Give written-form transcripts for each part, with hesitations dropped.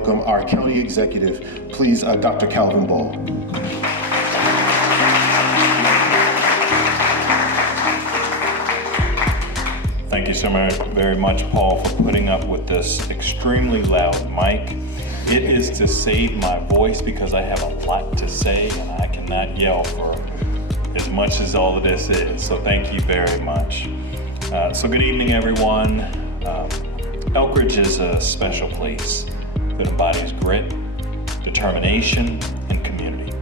welcome our county executive, please, Dr. Calvin Ball. Thank you so very much, Paul, for putting up with this extremely loud mic. It is to save my voice because I have a lot to say and I cannot yell for as much as all of this is. So thank you very much. So good evening, everyone. Elkridge is a special place that embodies grit, determination, and community.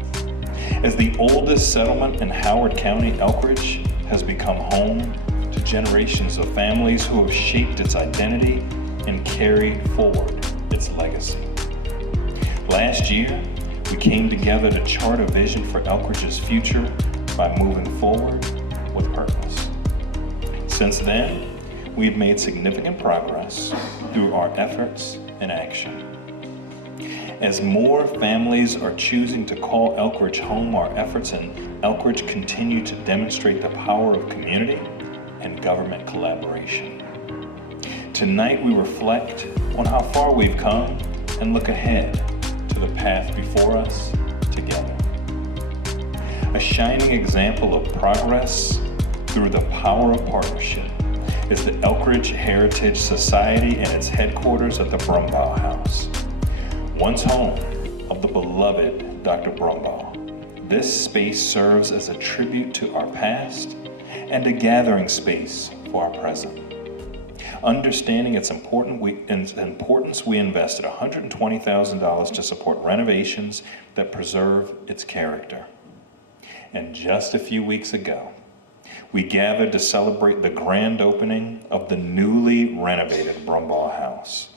As the oldest settlement in Howard County, Elkridge has become home to generations of families who have shaped its identity and carried forward its legacy. Last year, we came together to chart a vision for Elkridge's future by moving forward with purpose. Since then, we've made significant progress through our efforts and action. As more families are choosing to call Elkridge home, our efforts in Elkridge continue to demonstrate the power of community and government collaboration. Tonight, we reflect on how far we've come and look ahead to the path before us together. A shining example of progress through the power of partnership is the Elkridge Heritage Society and its headquarters at the Brumbaugh House. Once home of the beloved Dr. Brumbaugh, this space serves as a tribute to our past and a gathering space for our present. Understanding its importance, we invested $120,000 to support renovations that preserve its character. And just a few weeks ago, we gathered to celebrate the grand opening of the newly renovated Brumbaugh House.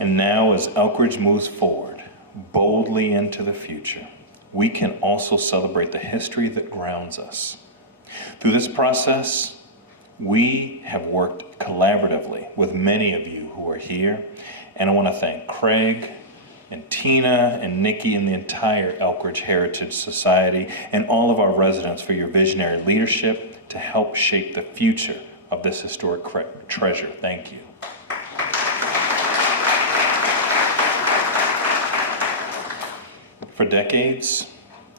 And now, as Elkridge moves forward, boldly into the future, we can also celebrate the history that grounds us. Through this process, we have worked collaboratively with many of you who are here, and I want to thank Craig and Tina and Nikki and the entire Elkridge Heritage Society and all of our residents for your visionary leadership to help shape the future of this historic treasure. Thank you. For decades,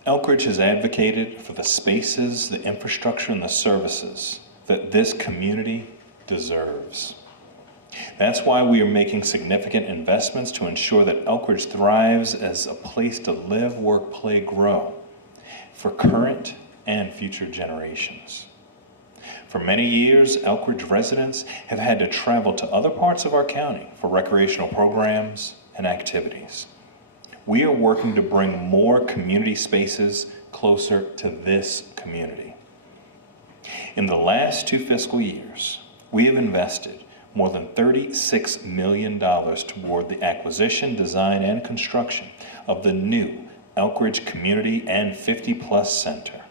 Elkridge has advocated for the spaces, the infrastructure, and the services that this community deserves. That's why we are making significant investments to ensure that Elkridge thrives as a place to live, work, play, grow for current and future generations. For many years, Elkridge residents have had to travel to other parts of our county for recreational programs and activities. We are working to bring more community spaces closer to this community. In the last 2 fiscal years, we have invested more than $36 million toward the acquisition, design, and construction of the new Elkridge Community and 50+ Center.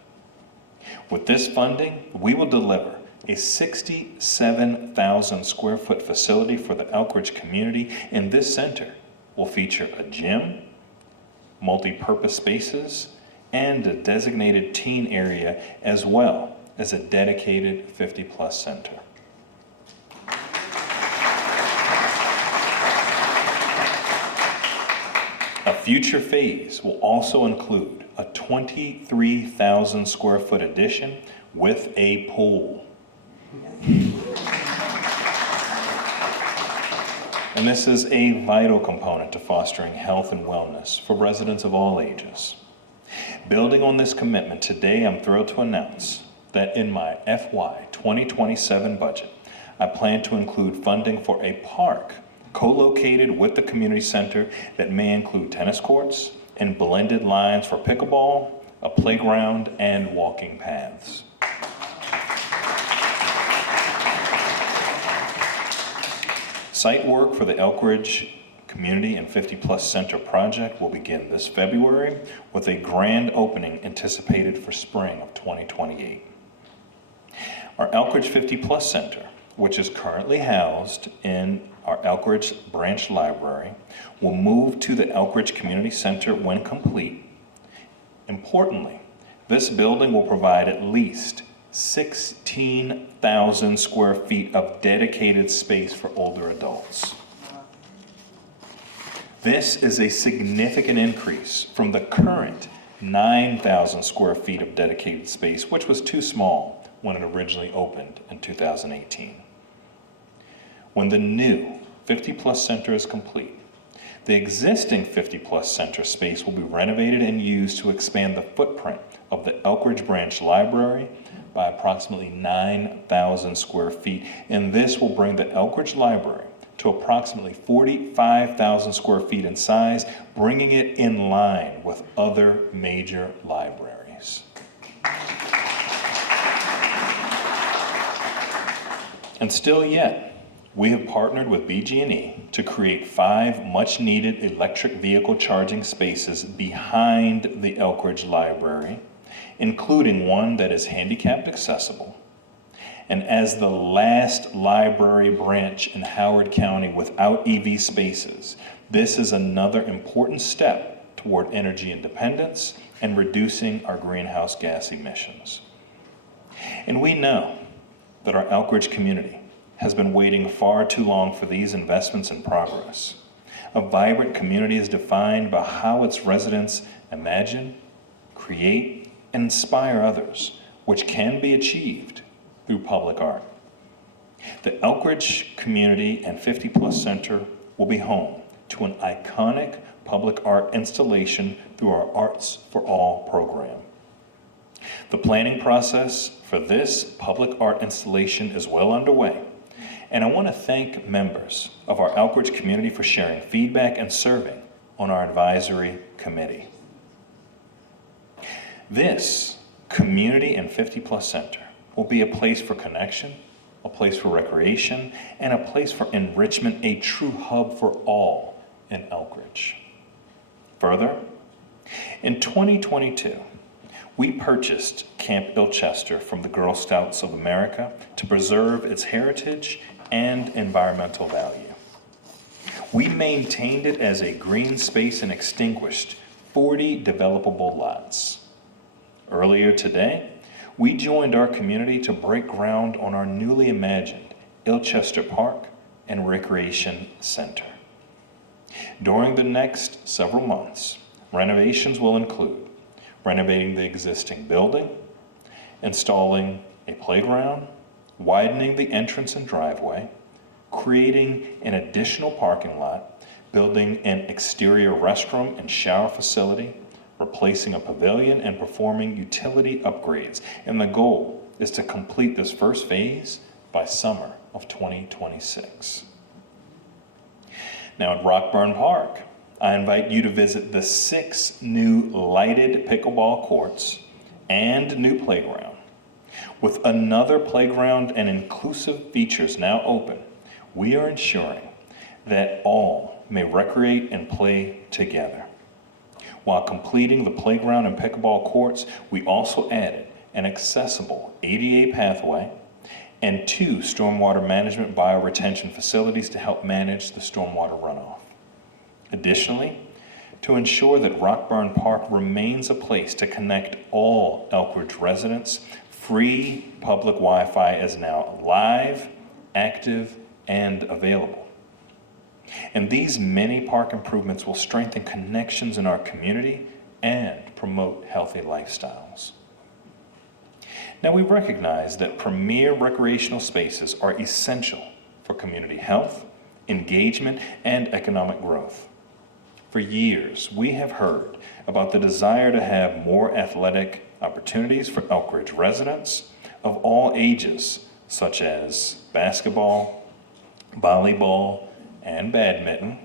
With this funding, we will deliver a 67,000 square foot facility for the Elkridge community, and this center will feature a gym, multi-purpose spaces, and a designated teen area, as well as a dedicated 50+ center. A future phase will also include a 23,000 square foot addition with a pool. And this is a vital component to fostering health and wellness for residents of all ages. Building on this commitment, today I'm thrilled to announce that in my FY 2027 budget, I plan to include funding for a park co-located with the community center that may include tennis courts and blended lines for pickleball, a playground, and walking paths. Site work for the Elkridge Community and 50+ Center project will begin this February with a grand opening anticipated for spring of 2028. Our Elkridge 50+ Center, which is currently housed in our Elkridge branch library, will move to the Elkridge Community Center when complete. Importantly, this building will provide at least 16,000 square feet of dedicated space for older adults. This is a significant increase from the current 9,000 square feet of dedicated space, which was too small when it originally opened in 2018. When the new 50 Plus Center is complete, the existing 50 Plus Center space will be renovated and used to expand the footprint of the Elkridge Branch Library by approximately 9,000 square feet, and this will bring the Elkridge Library to approximately 45,000 square feet in size, bringing it in line with other major libraries. And still yet, we have partnered with BG&E to create 5 much-needed electric vehicle charging spaces behind the Elkridge Library, including one that is handicapped accessible. And as the last library branch in Howard County without EV spaces, this is another important step toward energy independence and reducing our greenhouse gas emissions. And we know that our Elkridge community has been waiting far too long for these investments and progress. A vibrant community is defined by how its residents imagine, create, and inspire others, which can be achieved through public art. The Elkridge Community and 50 Plus Center will be home to an iconic public art installation through our Arts for All program. The planning process for this public art installation is well underway, and I want to thank members of our Elkridge community for sharing feedback and serving on our advisory committee. This Community and 50 Plus Center will be a place for connection, a place for recreation, and a place for enrichment, a true hub for all in Elkridge. Further, in 2022, we purchased Camp Ilchester from the Girl Scouts of America to preserve its heritage and environmental value. We maintained it as a green space and extinguished 40 developable lots. Earlier today, we joined our community to break ground on our newly imagined Ilchester Park and Recreation Center. During the next several months, renovations will include renovating the existing building, installing a playground, widening the entrance and driveway, creating an additional parking lot, building an exterior restroom and shower facility, replacing a pavilion, and performing utility upgrades. And the goal is to complete this first phase by summer of 2026. Now at Rockburn Park, I invite you to visit the 6 new lighted pickleball courts and new playground. With another playground and inclusive features now open, we are ensuring that all may recreate and play together. While completing the playground and pickleball courts, we also added an accessible ADA pathway and 2 stormwater management bioretention facilities to help manage the stormwater runoff. Additionally, to ensure that Rockburn Park remains a place to connect all Elkridge residents, free public Wi-Fi is now live, active, and available. And these many park improvements will strengthen connections in our community and promote healthy lifestyles. Now, we recognize that premier recreational spaces are essential for community health, engagement, and economic growth. For years, we have heard about the desire to have more athletic opportunities for Elkridge residents of all ages, such as basketball, volleyball, and badminton.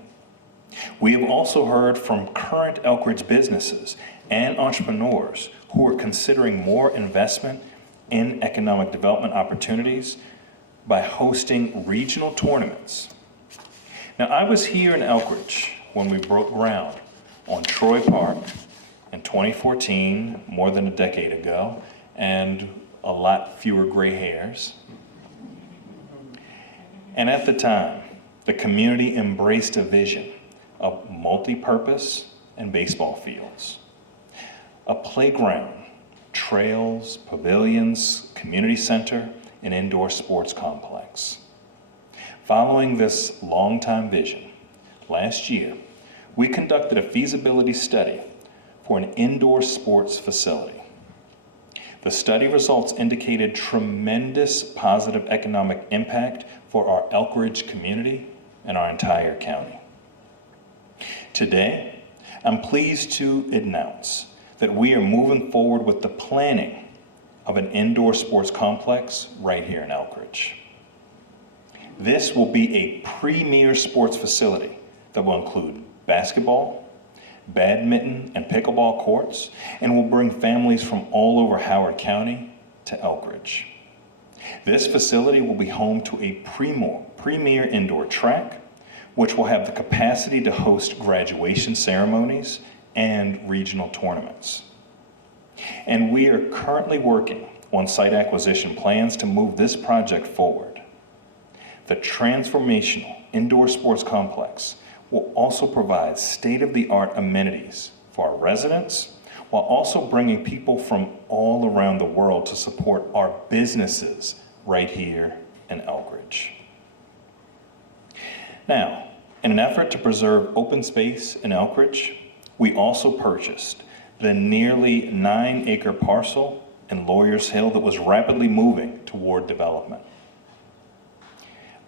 We have also heard from current Elkridge businesses and entrepreneurs who are considering more investment in economic development opportunities by hosting regional tournaments. Now, I was here in Elkridge when we broke ground on Troy Park in 2014, more than a decade ago, and a lot fewer gray hairs. And at the time, the community embraced a vision of multi-purpose and baseball fields, a playground, trails, pavilions, community center, and indoor sports complex. Following this longtime vision, last year, we conducted a feasibility study for an indoor sports facility. The study results indicated tremendous positive economic impact for our Elkridge community and our entire county. Today, I'm pleased to announce that we are moving forward with the planning of an indoor sports complex right here in Elkridge. This will be a premier sports facility that will include basketball, badminton, and pickleball courts, and will bring families from all over Howard County to Elkridge. This facility will be home to a premier indoor track, which will have the capacity to host graduation ceremonies and regional tournaments. And we are currently working on site acquisition plans to move this project forward. The transformational indoor sports complex will also provide state-of-the-art amenities for our residents, while also bringing people from all around the world to support our businesses right here in Elkridge. Now, in an effort to preserve open space in Elkridge, we also purchased the nearly 9-acre parcel in Lawyers Hill that was rapidly moving toward development.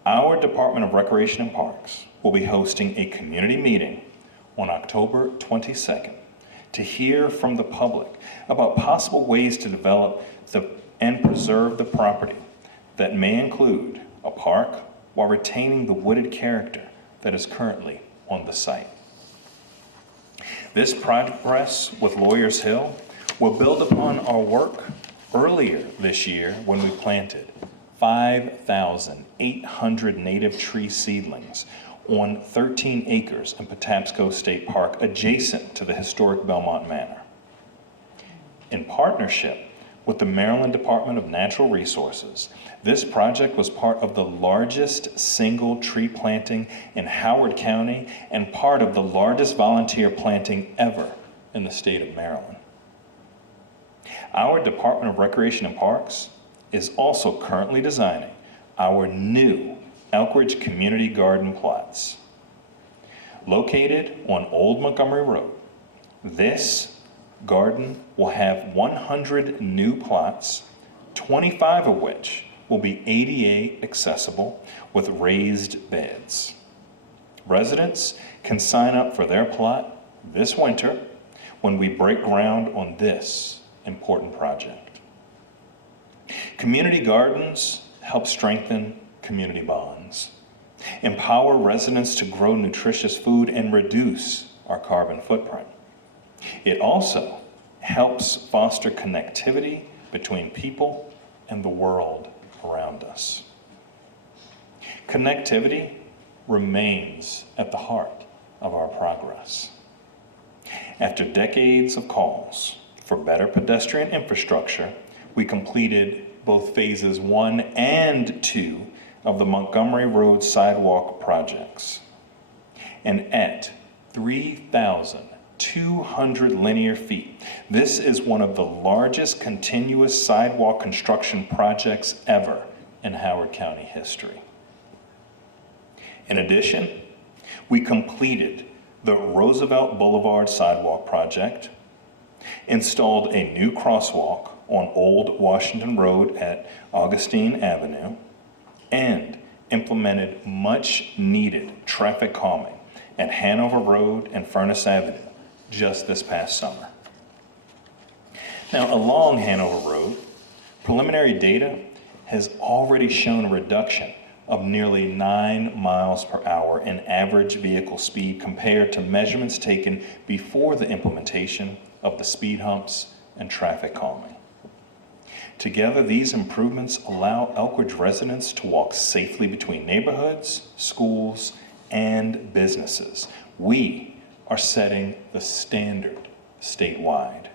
Our Department of Recreation and Parks will be hosting a community meeting on October 22nd to hear from the public about possible ways to develop and preserve the property that may include a park while retaining the wooded character that is currently on the site. This progress with Lawyers Hill will build upon our work earlier this year when we planted 5,800 native tree seedlings on 13 acres in Patapsco State Park adjacent to the historic Belmont Manor. In partnership with the Maryland Department of Natural Resources, this project was part of the largest single tree planting in Howard County and part of the largest volunteer planting ever in the state of Maryland. Our Department of Recreation and Parks is also currently designing our new Elkridge Community Garden plots. Located on Old Montgomery Road, this garden will have 100 new plots, 25 of which will be ADA accessible with raised beds. Residents can sign up for their plot this winter when we break ground on this important project. Community gardens help strengthen community bonds, empower residents to grow nutritious food, and reduce our carbon footprint. It also helps foster connectivity between people and the world around us. Connectivity remains at the heart of our progress. After decades of calls for better pedestrian infrastructure, we completed both phases 1 and 2 of the Montgomery Road sidewalk projects. And at 3,200 linear feet, this is one of the largest continuous sidewalk construction projects ever in Howard County history. In addition, we completed the Roosevelt Boulevard sidewalk project, installed a new crosswalk on Old Washington Road at Augustine Avenue, and implemented much needed traffic calming at Hanover Road and Furnace Avenue just this past summer. Now, along Hanover Road, preliminary data has already shown a reduction of nearly 9 miles per hour in average vehicle speed compared to measurements taken before the implementation of the speed humps and traffic calming. Together, these improvements allow Elkridge residents to walk safely between neighborhoods, schools, and businesses. We are setting the standard statewide.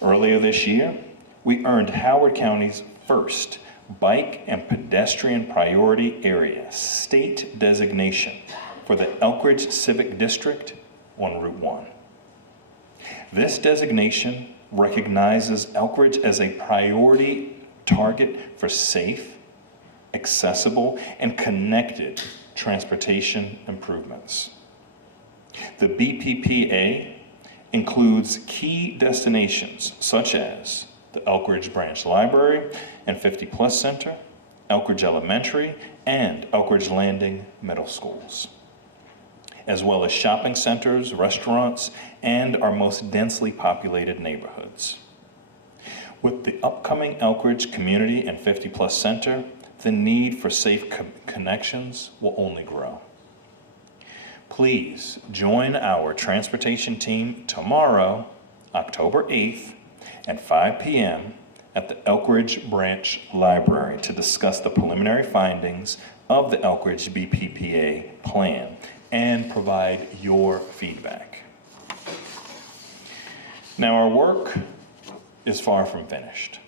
Earlier this year, we earned Howard County's first Bike and Pedestrian Priority Area state designation for the Elkridge Civic District on Route 1. This designation recognizes Elkridge as a priority target for safe, accessible, and connected transportation improvements. The BPPA includes key destinations such as the Elkridge Branch Library and 50 Plus Center, Elkridge Elementary, and Elkridge Landing Middle Schools, as well as shopping centers, restaurants, and our most densely populated neighborhoods. With the upcoming Elkridge Community and 50 Plus Center, the need for safe connections will only grow. Please join our transportation team tomorrow, October 8th at 5 p.m. at the Elkridge Branch Library to discuss the preliminary findings of the Elkridge BPPA plan and provide your feedback. Now, our work is far from finished.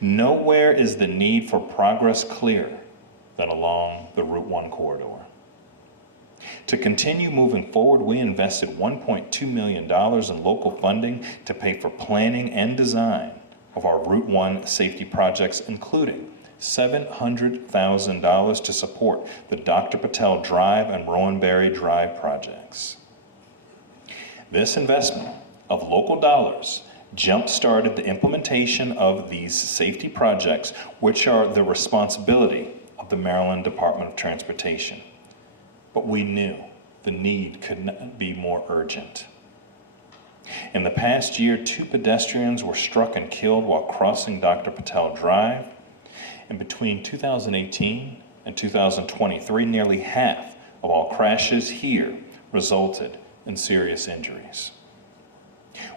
Nowhere is the need for progress clearer than along the Route 1 corridor. To continue moving forward, we invested $1.2 million in local funding to pay for planning and design of our Route 1 safety projects, including $700,000 to support the Dr. Patel Drive and Rowanberry Drive projects. This investment of local dollars jump-started the implementation of these safety projects, which are the responsibility of the Maryland Department of Transportation. But we knew the need could not be more urgent. In the past year, 2 pedestrians were struck and killed while crossing Dr. Patel Drive. And between 2018 and 2023, nearly half of all crashes here resulted in serious injuries.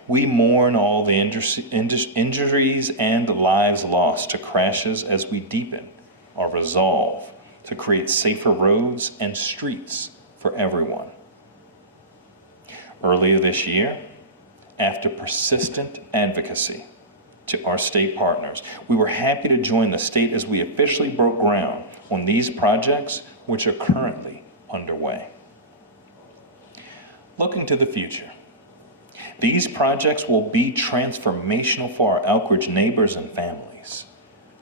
We mourn all the injuries and lives lost to crashes as we deepen our resolve to create safer roads and streets for everyone. Earlier this year, after persistent advocacy to our state partners, we were happy to join the state as we officially broke ground on these projects, which are currently underway. Looking to the future, these projects will be transformational for our Elkridge neighbors and families.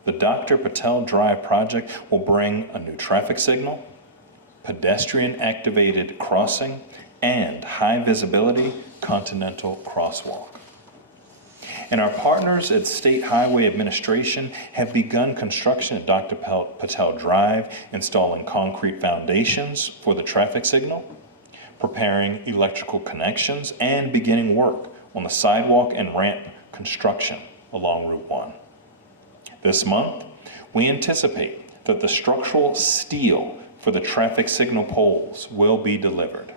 The Dr. Patel Drive project will bring a new traffic signal, pedestrian-activated crossing, and high-visibility continental crosswalk. And our partners at State Highway Administration have begun construction at Dr. Patel Drive, installing concrete foundations for the traffic signal, preparing electrical connections, and beginning work on the sidewalk and ramp construction along Route 1. This month, we anticipate that the structural steel for the traffic signal poles will be delivered.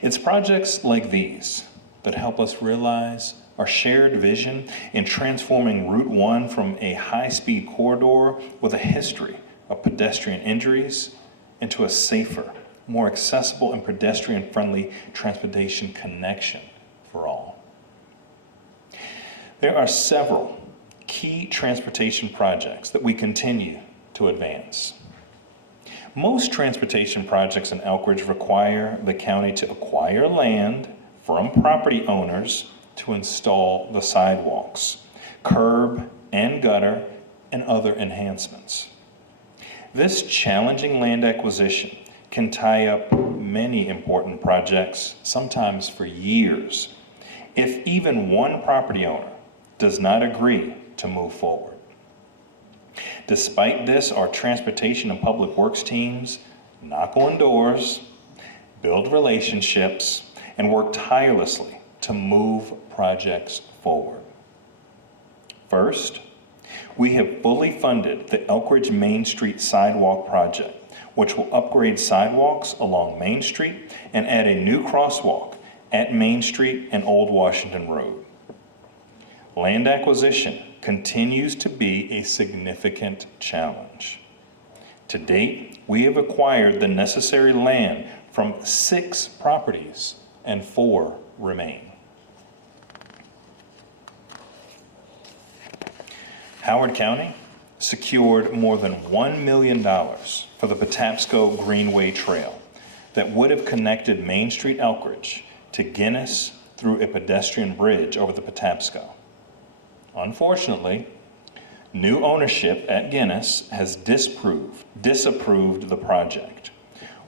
It's projects like these that help us realize our shared vision in transforming Route 1 from a high-speed corridor with a history of pedestrian injuries into a safer, more accessible and pedestrian-friendly transportation connection for all. There are several key transportation projects that we continue to advance. Most transportation projects in Elkridge require the county to acquire land from property owners to install the sidewalks, curb and gutter, and other enhancements. This challenging land acquisition can tie up many important projects, sometimes for years, if even one property owner does not agree to move forward. Despite this, our transportation and public works teams knock on doors, build relationships, and work tirelessly to move projects forward. First, we have fully funded the Elkridge Main Street Sidewalk Project, which will upgrade sidewalks along Main Street and add a new crosswalk at Main Street and Old Washington Road. Land acquisition continues to be a significant challenge. To date, we have acquired the necessary land from 6 properties and 4 remain. Howard County secured more than $1 million for the Patapsco Greenway Trail that would have connected Main Street Elkridge to Guinness through a pedestrian bridge over the Patapsco. Unfortunately, New ownership at Guinness has disapproved the project,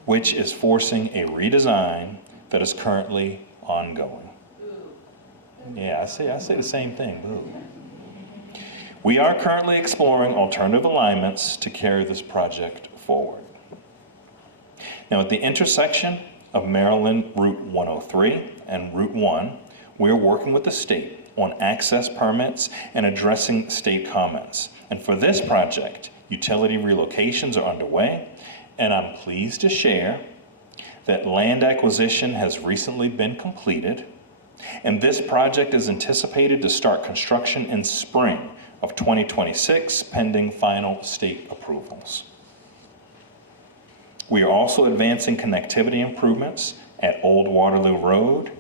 which is forcing a redesign that is currently ongoing. Yeah, I say the same thing. Ooh. We are currently exploring alternative alignments to carry this project forward. Now, at the intersection of Maryland Route 103 and Route 1, we are working with the state on access permits and addressing state comments. And for this project, utility relocations are underway, and I'm pleased to share that land acquisition has recently been completed, and this project is anticipated to start construction in spring of 2026, pending final state approvals. We are also advancing connectivity improvements at Old Waterloo Road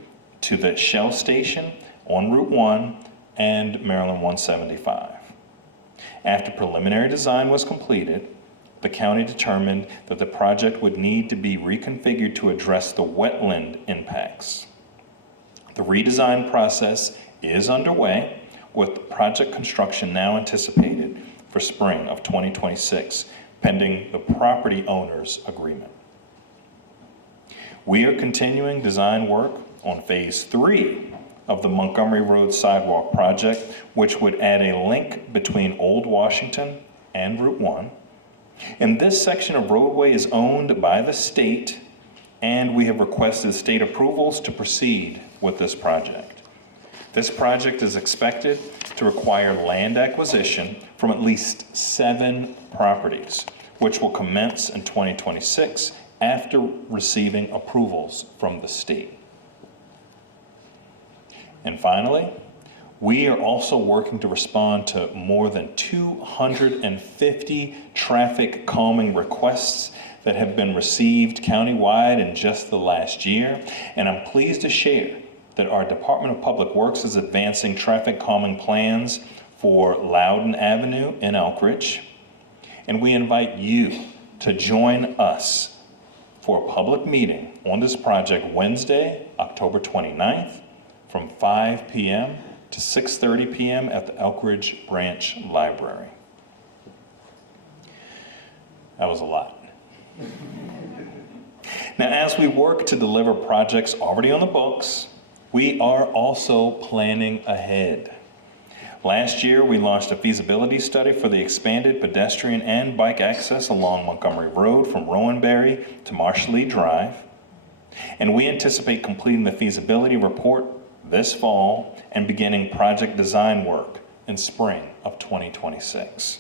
to the Shell Station on Route 1 and Maryland 175. After preliminary design was completed, the county determined that the project would need to be reconfigured to address the wetland impacts. The redesign process is underway, with project construction now anticipated for spring of 2026, pending the property owner's agreement. We are continuing design work on Phase 3 of the Montgomery Road Sidewalk Project, which would add a link between Old Washington and Route 1. And this section of roadway is owned by the state, and we have requested state approvals to proceed with this project. This project is expected to require land acquisition from at least 7 properties, which will commence in 2026 after receiving approvals from the state. And finally, we are also working to respond to more than 250 traffic calming requests that have been received countywide in just the last year. And I'm pleased to share that our Department of Public Works is advancing traffic calming plans for Loudon Avenue in Elkridge. And we invite you to join us for a public meeting on this project Wednesday, October 29th, from 5 p.m. to 6:30 p.m. at the Elkridge Branch Library. That was a lot. Now, as we work to deliver projects already on the books, we are also planning ahead. Last year, we launched a feasibility study for the expanded pedestrian and bike access along Montgomery Road from Rowanberry to Marshall Drive. And we anticipate completing the feasibility report this fall and beginning project design work in spring of 2026.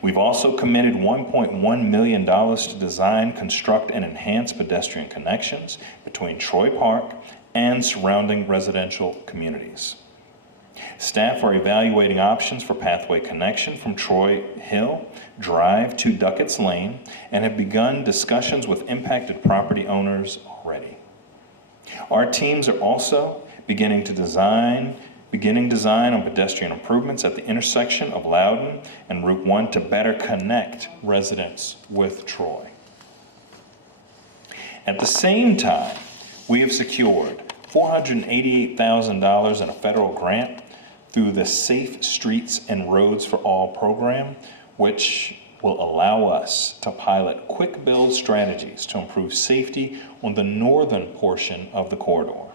We've also committed $1.1 million to design, construct, and enhance pedestrian connections between Troy Park and surrounding residential communities. Staff are evaluating options for pathway connection from Troy Hill Drive to Duckett's Lane and have begun discussions with impacted property owners already. Our teams are also beginning design on pedestrian improvements at the intersection of Loudon and Route 1 to better connect residents with Troy. At the same time, we have secured $488,000 in a federal grant through the Safe Streets and Roads for All program, which will allow us to pilot quick build strategies to improve safety on the northern portion of the corridor.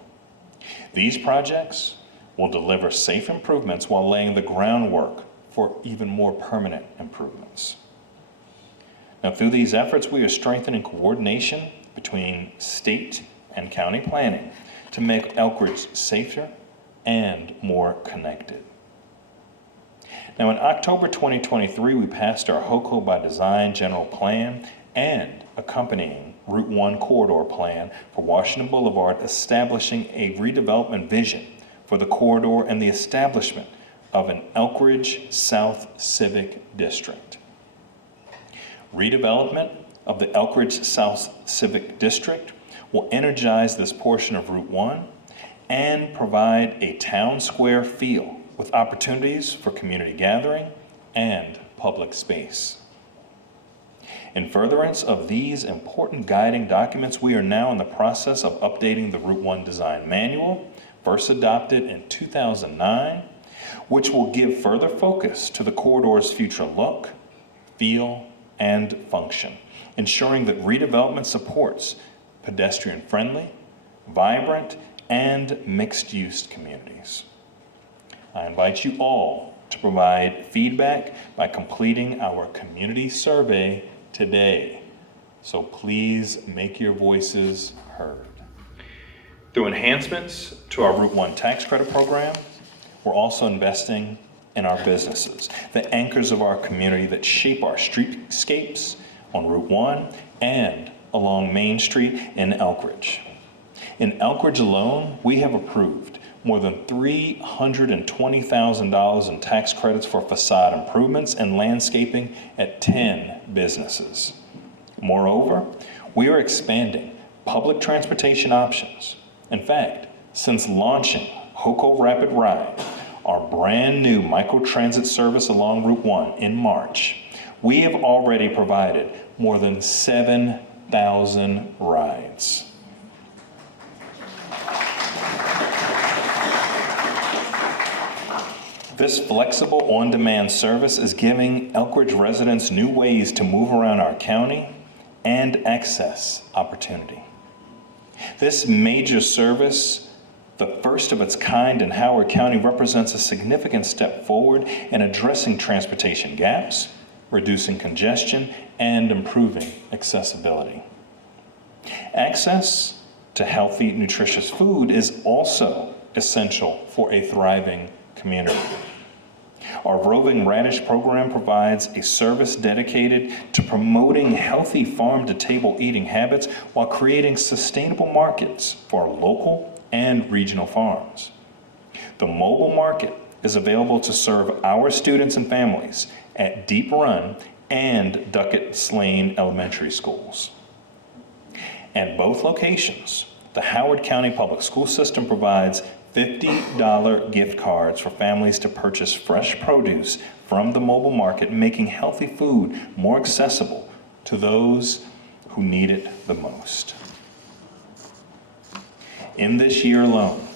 These projects will deliver safe improvements while laying the groundwork for even more permanent improvements. Now, through these efforts, we are strengthening coordination between state and county planning to make Elkridge safer and more connected. Now, in October 2023, we passed our HOCO by Design General Plan and accompanying Route 1 Corridor Plan for Washington Boulevard, establishing a redevelopment vision for the corridor and the establishment of an Elkridge South Civic District. Redevelopment of the Elkridge South Civic District will energize this portion of Route 1 and provide a town square feel with opportunities for community gathering and public space. In furtherance of these important guiding documents, we are now in the process of updating the Route 1 Design Manual, first adopted in 2009, which will give further focus to the corridor's future look, feel, and function, ensuring that redevelopment supports pedestrian-friendly, vibrant, and mixed-use communities. I invite you all to provide feedback by completing our community survey today. So please make your voices heard. Through enhancements to our Route 1 tax credit program, we're also investing in our businesses, the anchors of our community that shape our streetscapes on Route 1 and along Main Street in Elkridge. In Elkridge alone, we have approved more than $320,000 in tax credits for facade improvements and landscaping at 10 businesses. Moreover, we are expanding public transportation options. In fact, since launching HOCO Rapid Ride, our brand new microtransit service along Route 1 in March, we have already provided more than 7,000 rides. This flexible on-demand service is giving Elkridge residents new ways to move around our county and access opportunity. This major service, the first of its kind in Howard County, represents a significant step forward in addressing transportation gaps, reducing congestion, and improving accessibility. Access to healthy, nutritious food is also essential for a thriving community. Our Roving Radish program provides a service dedicated to promoting healthy farm-to-table eating habits while creating sustainable markets for our local and regional farms. The mobile market is available to serve our students and families at Deep Run and Duckett's Lane Elementary Schools. At both locations, the Howard County Public School System provides $50 gift cards for families to purchase fresh produce from the mobile market, making healthy food more accessible to those who need it the most. In this year alone,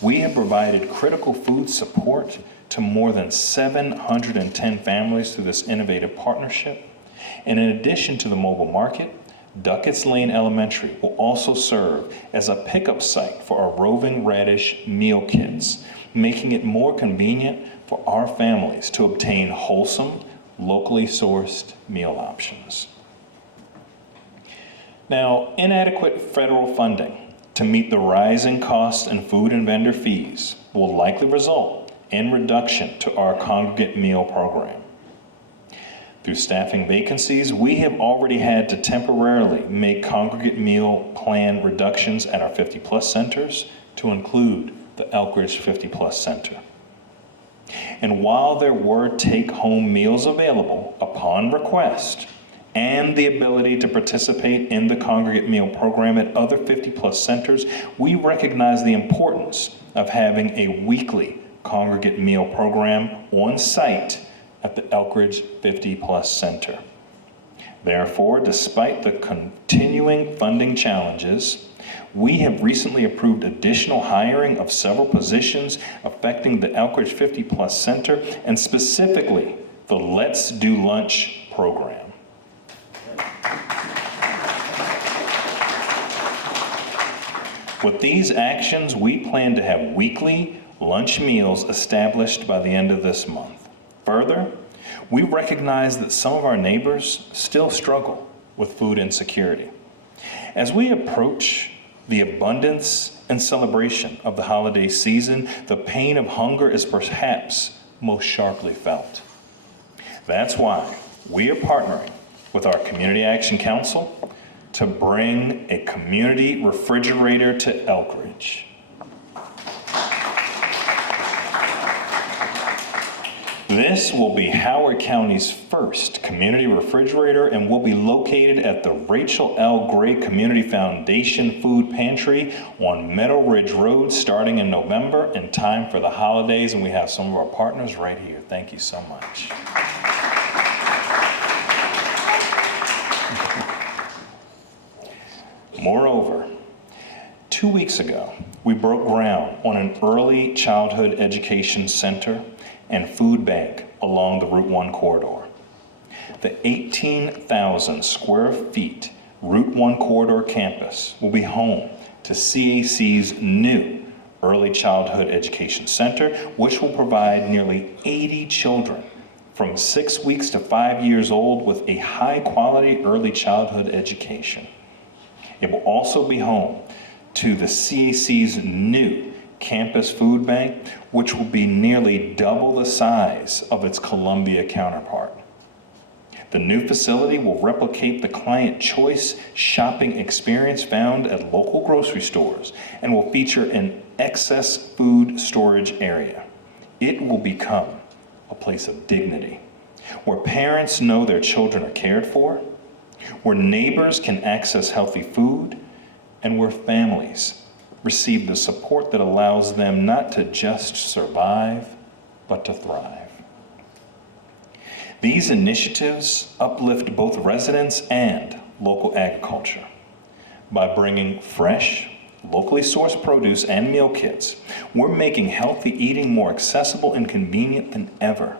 we have provided critical food support to more than 710 families through this innovative partnership. And in addition to the mobile market, Duckett's Lane Elementary will also serve as a pickup site for our Roving Radish meal kits, making it more convenient for our families to obtain wholesome, locally sourced meal options. Now, inadequate federal funding to meet the rising costs in food and vendor fees will likely result in reduction to our congregate meal program. Through staffing vacancies, we have already had to temporarily make congregate meal plan reductions at our 50-plus centers to include the Elkridge 50-plus center. And while there were take-home meals available upon request and the ability to participate in the congregate meal program at other 50-plus centers, we recognize the importance of having a weekly congregate meal program on site at the Elkridge 50-plus center. Therefore, despite the continuing funding challenges, we have recently approved additional hiring of several positions affecting the Elkridge 50-plus center, and specifically the Let's Do Lunch program. With these actions, we plan to have weekly lunch meals established by the end of this month. Further, we recognize that some of our neighbors still struggle with food insecurity. As we approach the abundance and celebration of the holiday season, the pain of hunger is perhaps most sharply felt. That's why we are partnering with our Community Action Council to bring a community refrigerator to Elkridge. This will be Howard County's first community refrigerator and will be located at the Rachel L. Gray Community Foundation Food Pantry on Meadow Ridge Road starting in November in time for the holidays. And we have some of our partners right here. Thank you so much. Moreover, 2 weeks ago, we broke ground on an early childhood education center and food bank along the Route 1 corridor. The 18,000 square feet Route 1 corridor campus will be home to CAC's new Early Childhood Education Center, which will provide nearly 80 children from 6 weeks to 5 years old with a high-quality early childhood education. It will also be home to the CAC's new campus food bank, which will be nearly double the size of its Columbia counterpart. The new facility will replicate the client choice shopping experience found at local grocery stores and will feature an excess food storage area. It will become a place of dignity, where parents know their children are cared for, where neighbors can access healthy food, and where families receive the support that allows them not to just survive, but to thrive. These initiatives uplift both residents and local agriculture. By bringing fresh, locally sourced produce and meal kits, we're making healthy eating more accessible and convenient than ever.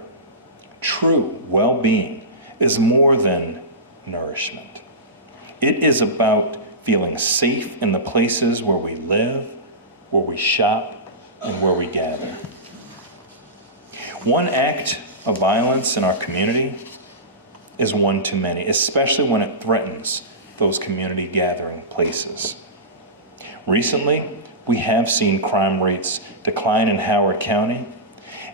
True well-being is more than nourishment. It is about feeling safe in the places where we live, where we shop, and where we gather. One act of violence in our community is one too many, especially when it threatens those community gathering places. Recently, we have seen crime rates decline in Howard County,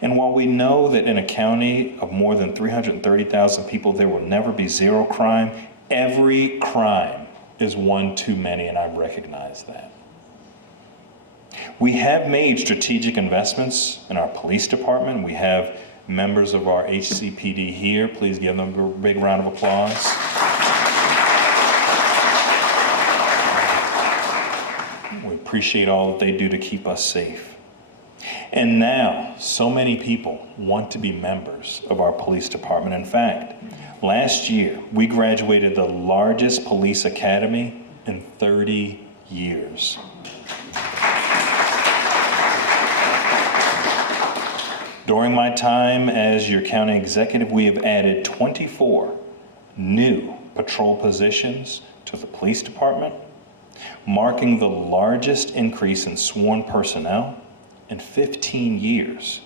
and while we know that in a county of more than 330,000 people, there will never be zero crime, every crime is one too many, and I recognize that. We have made strategic investments in our police department. We have members of our HCPD here. Please give them a big round of applause. We appreciate all that they do to keep us safe. And now, so many people want to be members of our police department. In fact, last year, we graduated the largest police academy in 30 years. During my time as your county executive, we have added 24 new patrol positions to the police department, marking the largest increase in sworn personnel in 15 years.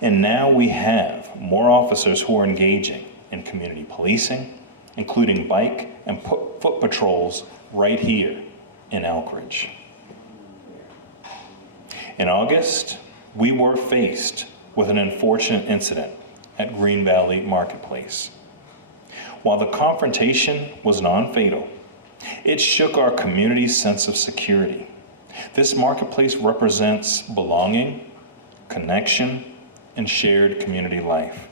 And now we have more officers who are engaging in community policing, including bike and foot patrols right here in Elkridge. In August, we were faced with an unfortunate incident at Green Valley Marketplace. While the confrontation was non-fatal, it shook our community's sense of security. This marketplace represents belonging, connection, and shared community life.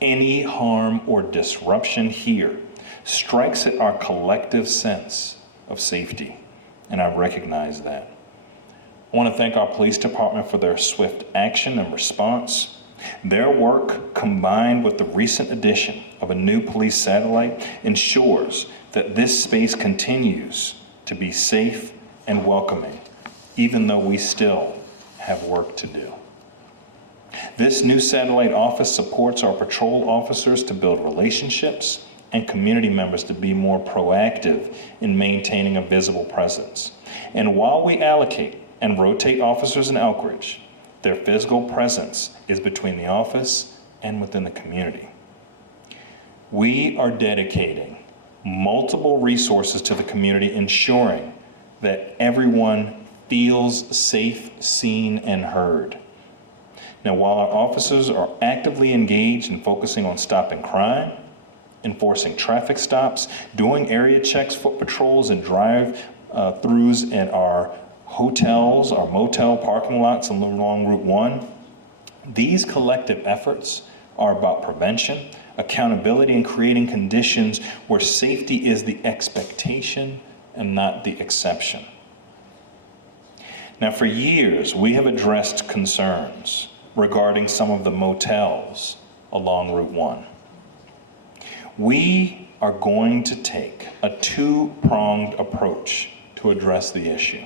Any harm or disruption here strikes at our collective sense of safety, and I recognize that. I want to thank our police department for their swift action and response. Their work, combined with the recent addition of a new police satellite, ensures that this space continues to be safe and welcoming, even though we still have work to do. This new satellite office supports our patrol officers to build relationships and community members to be more proactive in maintaining a visible presence. And while we allocate and rotate officers in Elkridge, their physical presence is between the office and within the community. We are dedicating multiple resources to the community, ensuring that everyone feels safe, seen, and heard. Now, while our officers are actively engaged in focusing on stopping crime, enforcing traffic stops, doing area checks, foot patrols, and drive-throughs at our hotels, our motel parking lots along Route 1, these collective efforts are about prevention, accountability, and creating conditions where safety is the expectation and not the exception. Now, for years, we have addressed concerns regarding some of the motels along Route 1. We are going to take a two-pronged approach to address the issue.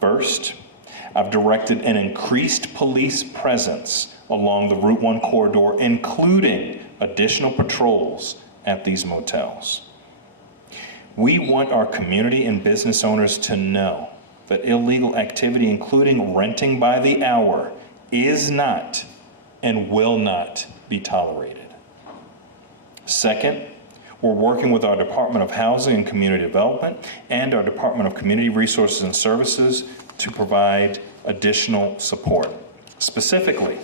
First, I've directed an increased police presence along the Route 1 corridor, including additional patrols at these motels. We want our community and business owners to know that illegal activity, including renting by the hour, is not and will not be tolerated. Second, we're working with our Department of Housing and Community Development and our Department of Community Resources and Services to provide additional support. Specifically,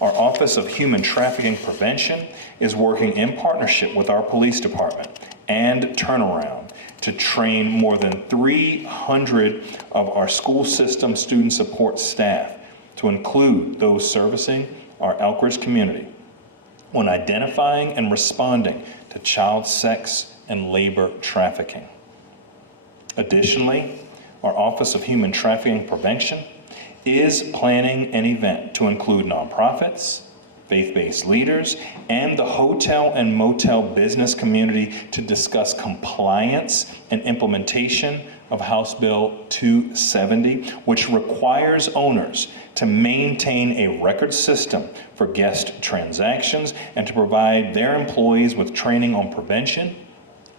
our Office of Human Trafficking Prevention is working in partnership with our police department and Turnaround to train more than 300 of our school system student support staff, to include those servicing our Elkridge community, on identifying and responding to child sex and labor trafficking. Additionally, our Office of Human Trafficking Prevention is planning an event to include nonprofits, faith-based leaders, and the hotel and motel business community to discuss compliance and implementation of House Bill 270, which requires owners to maintain a record system for guest transactions and to provide their employees with training on prevention,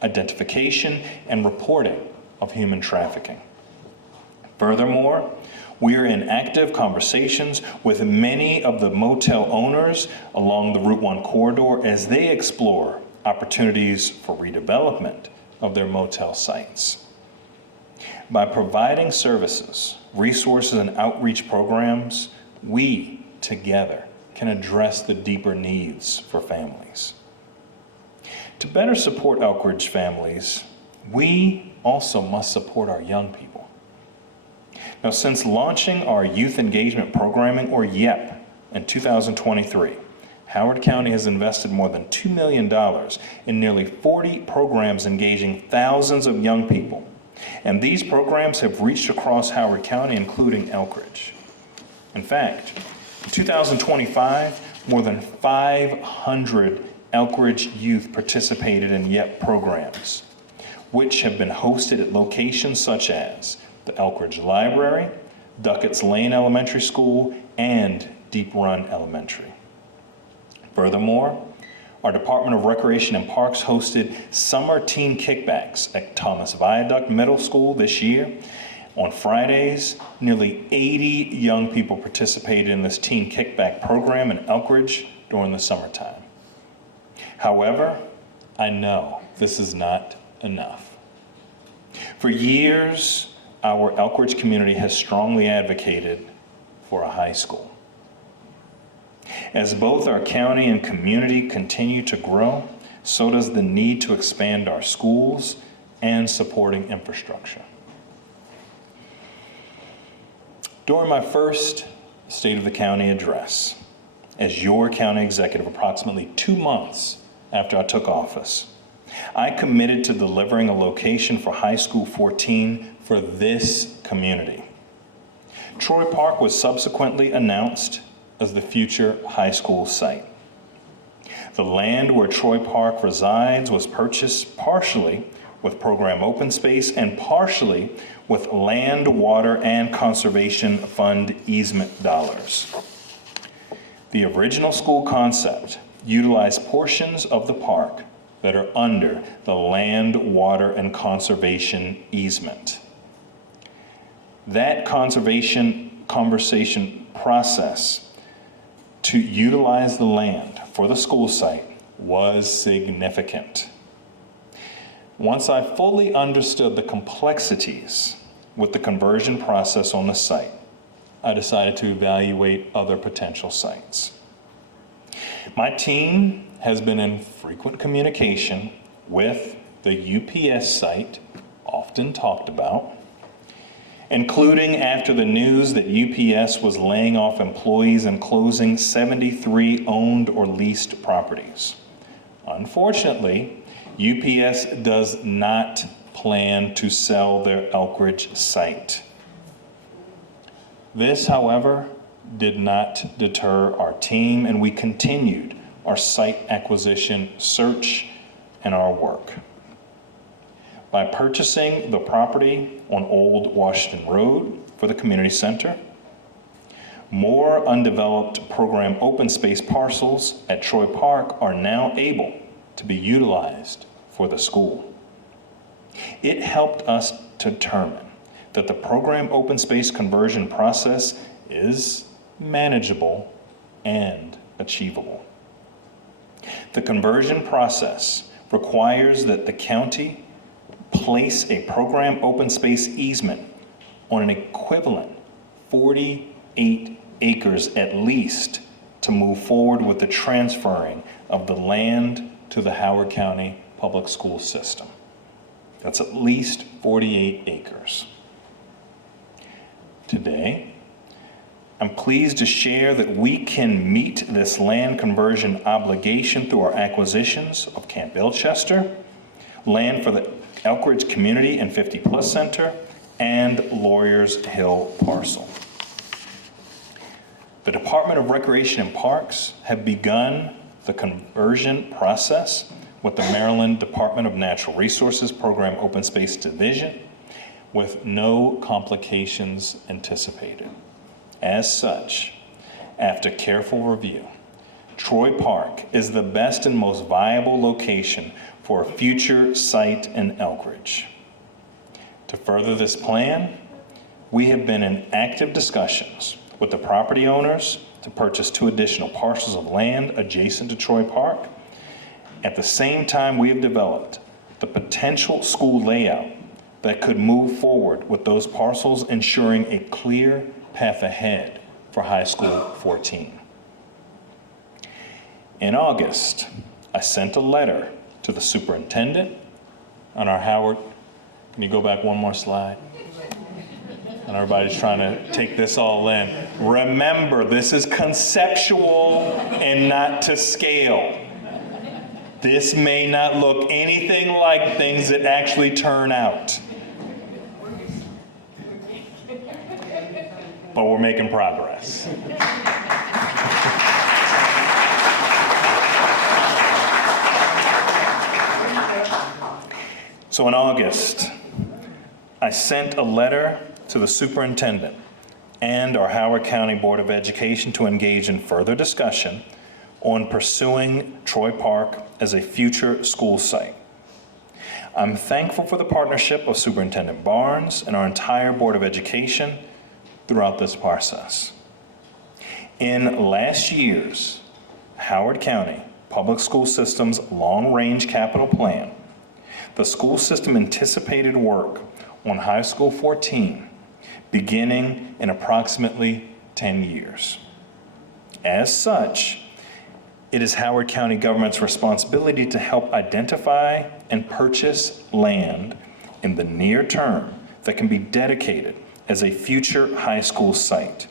identification, and reporting of human trafficking. Furthermore, we are in active conversations with many of the motel owners along the Route 1 corridor as they explore opportunities for redevelopment of their motel sites. By providing services, resources, and outreach programs, we together can address the deeper needs for families. To better support Elkridge families, we also must support our young people. Now, since launching our Youth Engagement Programming, or YEP, in 2023, Howard County has invested more than $2 million in nearly 40 programs engaging thousands of young people. And these programs have reached across Howard County, including Elkridge. In fact, in 2025, more than 500 Elkridge youth participated in YEP programs, which have been hosted at locations such as the Elkridge Library, Duckett's Lane Elementary School, and Deep Run Elementary. Furthermore, our Department of Recreation and Parks hosted summer teen kickbacks at Thomas Viaduct Middle School this year. On Fridays, nearly 80 young people participated in this teen kickback program in Elkridge during the summertime. However, I know this is not enough. For years, our Elkridge community has strongly advocated for a high school. As both our county and community continue to grow, so does the need to expand our schools and supporting infrastructure. During my first State of the County address as your county executive, approximately 2 months after I took office, I committed to delivering a location for High School 14 for this community. Troy Park was subsequently announced as the future high school site. The land where Troy Park resides was purchased partially with program open space and partially with land, water, and conservation fund easement dollars. The original school concept utilized portions of the park that are under the land, water, and conservation easement. That conversation process to utilize the land for the school site was significant. Once I fully understood the complexities with the conversion process on the site, I decided to evaluate other potential sites. My team has been in frequent communication with the UPS site, often talked about, including after the news that UPS was laying off employees and closing 73 owned or leased properties. Unfortunately, UPS does not plan to sell their Elkridge site. This, however, did not deter our team, and we continued our site acquisition search and our work. By purchasing the property on Old Washington Road for the community center, More undeveloped program open space parcels at Troy Park are now able to be utilized for the school. It helped us determine that the program open space conversion process is manageable and achievable. The conversion process requires that the county place a program open space easement on an equivalent 48 acres at least to move forward with the transferring of the land to the Howard County Public School System. That's at least 48 acres. Today, I'm pleased to share that we can meet this land conversion obligation through our acquisitions of Camp Ilchester, land for the Elkridge Community and 50 Plus Center, and Lawyers Hill parcel. The Department of Recreation and Parks have begun the conversion process with the Maryland Department of Natural Resources Program Open Space Division with no complications anticipated. As such, after careful review, Troy Park is the best and most viable location for a future site in Elkridge. To further this plan, we have been in active discussions with the property owners to purchase 2 additional parcels of land adjacent to Troy Park. At the same time, we have developed the potential school layout that could move forward with those parcels, ensuring a clear path ahead for High School 14. In August, I sent a letter to the superintendent on our Howard. Can you go back one more slide? And everybody's trying to take this all in. Remember, this is conceptual and not to scale. This may not look anything like things that actually turn out. But we're making progress. So in August, I sent a letter to the superintendent and our Howard County Board of Education to engage in further discussion on pursuing Troy Park as a future school site. I'm thankful for the partnership of Superintendent Barnes and our entire Board of Education throughout this process. In last year's Howard County Public School System's long-range capital plan, the school system anticipated work on High School 14 beginning in approximately 10 years. As such, it is Howard County government's responsibility to help identify and purchase land in the near term that can be dedicated as a future high school site.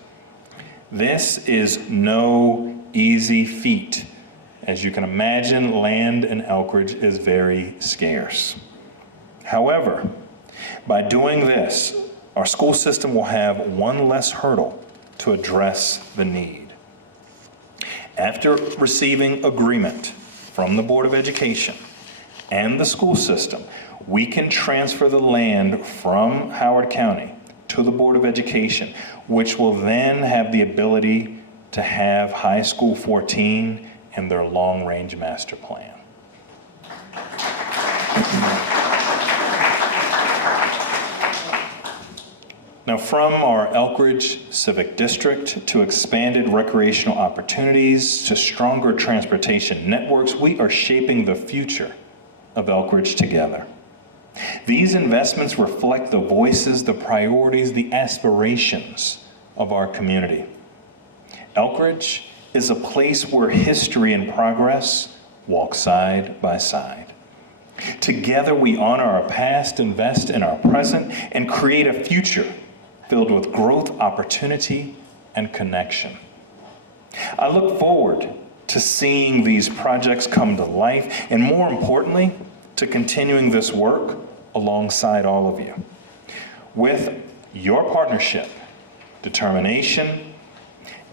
This is no easy feat. As you can imagine, land in Elkridge is very scarce. However, by doing this, our school system will have one less hurdle to address the need. After receiving agreement from the Board of Education and the school system, we can transfer the land from Howard County to the Board of Education, which will then have the ability to have High School 14 in their long-range master plan. Now, from our Elkridge Civic District to expanded recreational opportunities to stronger transportation networks, we are shaping the future of Elkridge together. These investments reflect the voices, the priorities, the aspirations of our community. Elkridge is a place where history and progress walk side by side. Together, we honor our past, invest in our present, and create a future filled with growth, opportunity, and connection. I look forward to seeing these projects come to life, and more importantly, to continuing this work alongside all of you. With your partnership, determination,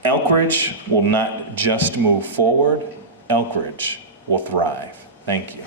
Elkridge will not just move forward, Elkridge will thrive. Thank you.